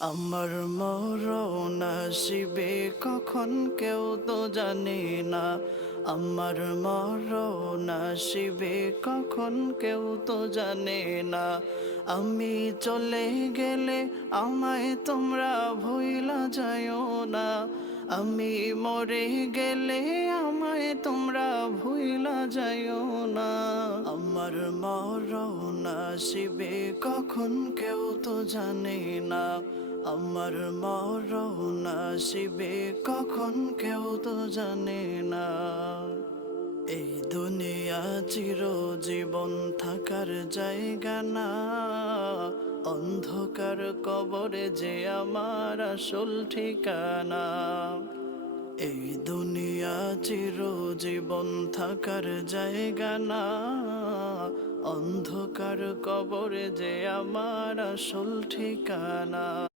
আমার মরণ আসিবে কখন কেউ তো জানে না। আমার মরণ আসিবে কখন কেউ তো জানে না। আমি চলে গেলে আমায় তোমরা ভুইলা যাইও না। আমি মরে গেলে আমায় তোমরা ভুইলা যাইও না। আমার মরণ আসিবে কখন কেউ তো জানে না। আমার মরণ আসিবে কখন কেউ তো জানে না। এই দুনিয়া চিরজীবন থাকার জায়গা না। অন্ধকার কবরে যে আমার আসল ঠিকানা। এই দুনিয়া চিরজীবন থাকার জায়গা না। অন্ধকার কবরে যে আমার আসল ঠিকানা।